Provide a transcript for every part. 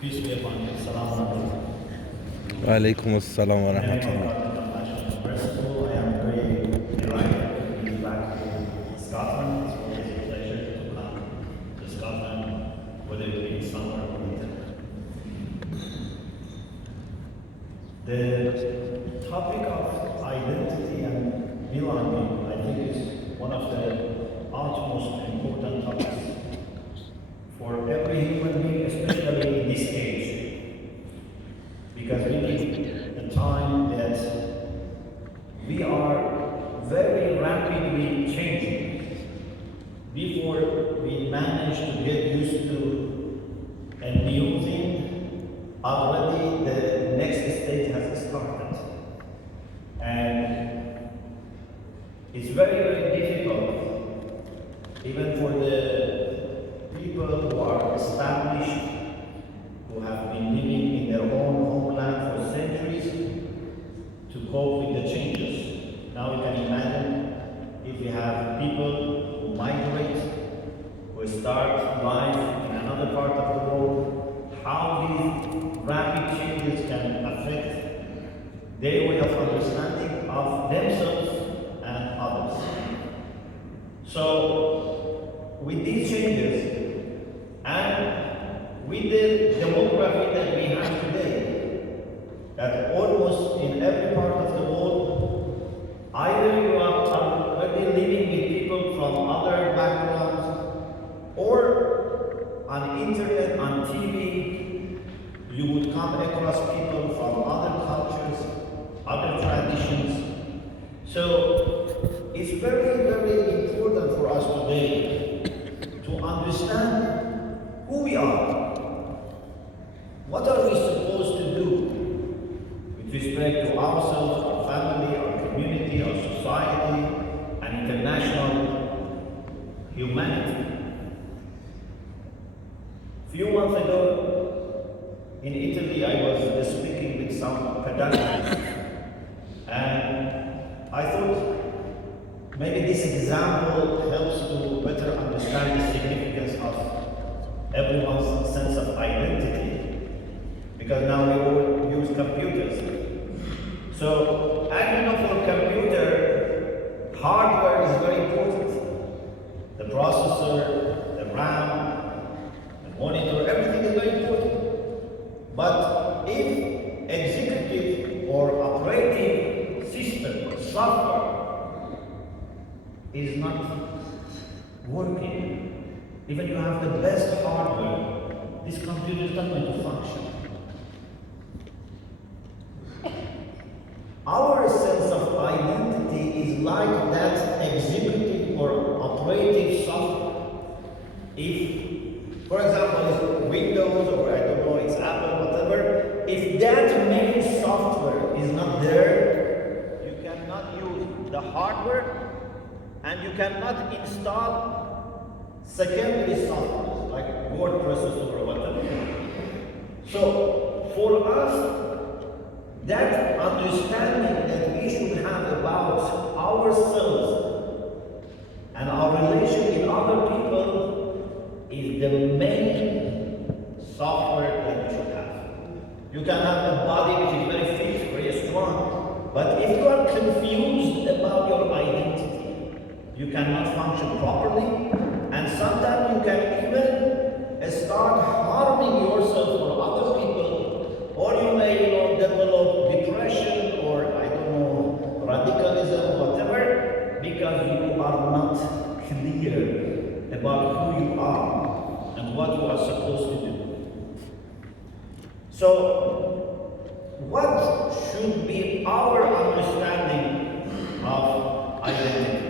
Peace be upon you. Assalamu alaikum. وعليكم السلام In the ورحمة name of الله. God, the compassionate and merciful, I am very delighted to be back in Scotland. It's always a pleasure to come to Scotland, whether it be in summer or winter. The topic of identity and belonging, I think, is one of the utmost important topics for every human being, especially in this age. Because we live a time that we are very rapidly changing. Before we manage to get used to a new thing, already the next stage has started. And it's very, very difficult, even for the people who are established, who have been living in their own homeland for centuries, to cope with the changes. Now you can imagine if you have people who migrate, who start life in another part of the world, how these rapid changes can affect their way of understanding of themselves and others. So, with these changes, and with the demography that we have today, that almost in every part of the world, either you are already living with people from other backgrounds, or on internet, on TV, you would come across people from other cultures, other traditions. So it's very, very important for us today to understand who we are. What are we supposed to do with respect to ourselves, our family, our community, our society, and international humanity? A few months ago, in Italy, I was speaking with some pedagogists, and I thought maybe this example helps to better understand the significance of everyone's sense of identity, because now we all use computers. So, as you know, for a computer, hardware is very important. The processor, the RAM, the monitor, everything is very important. But if executive or operating system, software, is not working, even you have the best hardware, this computer is not going to function. Our sense of identity is like that executive or operative software. If, for example, it's Windows or I don't know, it's Apple, whatever, if that main software is not there, you cannot use the hardware and you cannot install secondary software like word processor or whatever. So, for us, that understanding that we should have about ourselves and our relation with other people is the main software that we should have. You can have a body which is very fit, very strong, but if you are confused about your identity, you cannot function properly, and sometimes you can even start harming yourself or other people, or you may develop depression or I don't know, radicalism or whatever, because you are not clear about who you are and what you are supposed to do. So, what should be our understanding of identity?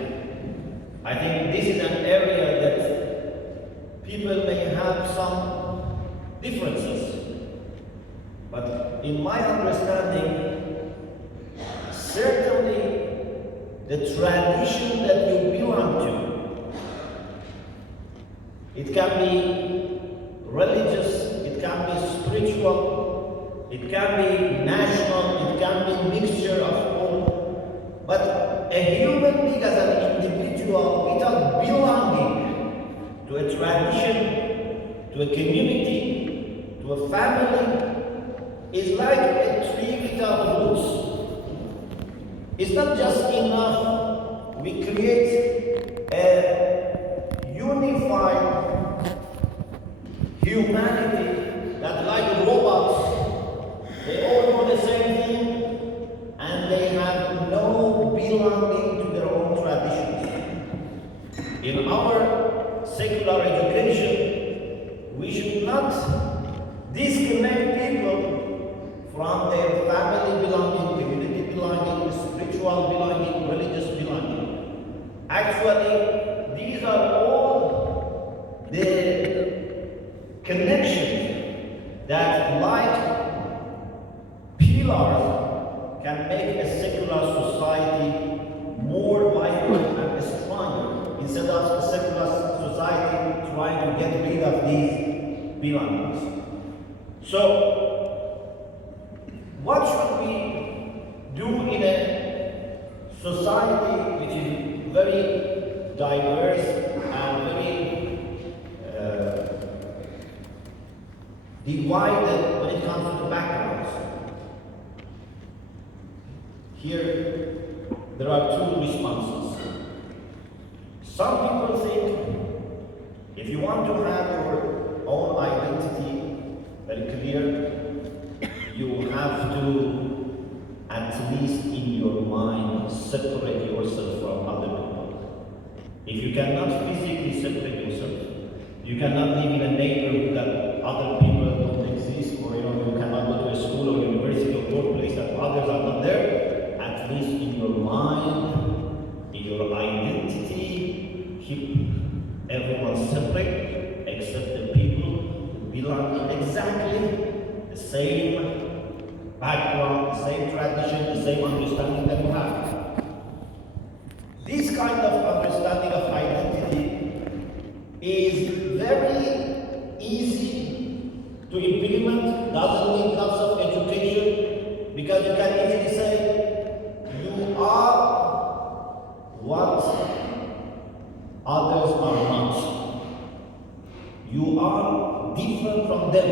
I think this is an area that people may have some differences. But in my understanding, certainly the tradition that you belong to, it can be religious, it can be spiritual, it can be national, it can be mixture of all. But a human being as an individual without belonging to a tradition, to a community, to to a family is like a tree without roots. It's not just enough we create a unified humanity that, like robots, they all know the same thing and they have no belonging to their own traditions. In our secular education, we should not disconnect people from their family belonging, community belonging, spiritual belonging, religious belonging. Actually, these are all the connections that, like pillars, can make a secular society more vibrant and stronger, instead of a secular society trying to get rid of these belongings. So, what should we do in a society which is very diverse and very divided when it comes to the backgrounds? Here, there are two responses. Some people think if you want to have your own identity very clear, you have to, at least in your mind, separate yourself from other people. If you cannot physically separate yourself, you cannot live in a neighborhood that other people don't exist, or you cannot go to a school or university or workplace that others are not there, at least in your mind, in your identity, keep everyone separate except the people who belong to exactly the same background, the same tradition, the same understanding that you have. This kind of understanding of identity is very easy to implement, doesn't need lots of education, because you can easily say, you are what others are not. You are different from them.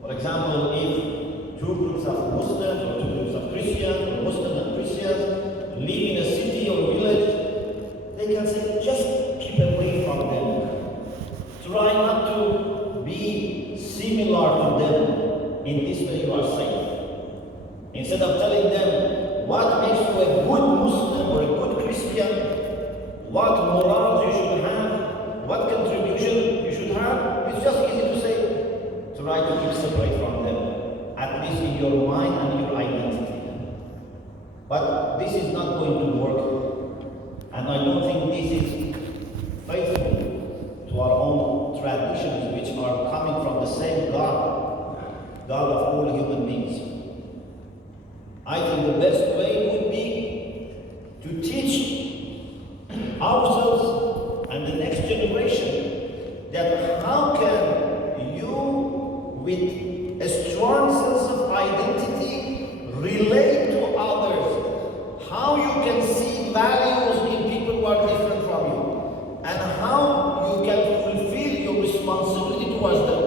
For example, if two groups of Muslims or two groups of Christians, or Muslims and Christians, live in a city or village, they can say, just keep away from them. Try not to be similar to them. In this way you are safe. Instead of telling them what makes you a good Muslim or a good Christian, what morals you should have, what contribution you should have, it's just easy to say, try to keep separate from them, at least in your mind and your identity. But this is not going to work, and I don't think this is faithful to our own traditions, which are coming from the same God, God of all human beings. I think the best way would be to teach ourselves and the next generation that how can you, with a strong sense of identity, relate to others, how you can see values in people who are different from you, and how you can fulfill your responsibility towards them.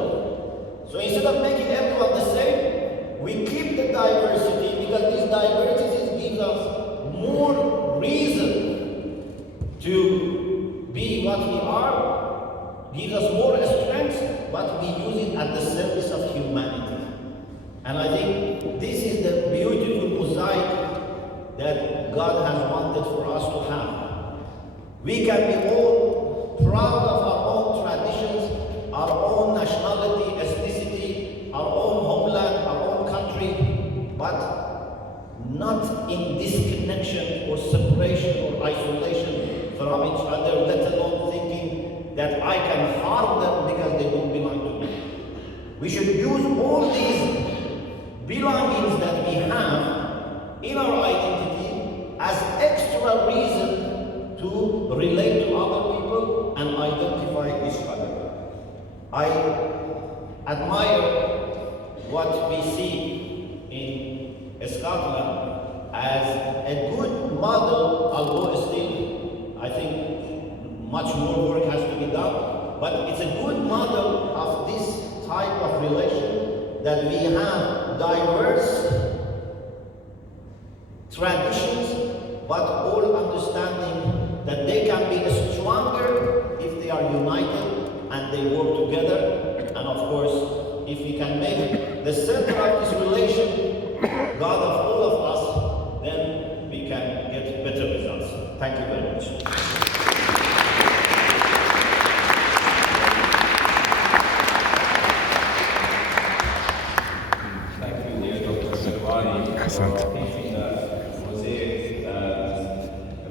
So instead of making everyone the same, we keep the diversity, because this diversity gives us more reason to be what we are, gives us more strength, but we use it at the service of humanity. And I think this is the beautiful mosaic that God has wanted for us to have. We can be all proud of our own traditions, our own nationality, ethnicity, our own homeland, our own country, but not in disconnection or separation or isolation from each other, let alone thinking that I can harm them because they don't belong to me. We should use all these belongings that we have in our identity as extra reason to relate to other people and identify each other. I admire what we see in Scotland as a good model, although still I think much more work has to be done, but it's a good model of this type of relation, that we have diverse traditions, but all understanding that they can be stronger if they are united and they work together. And of course, if we can make the center of this relation God of all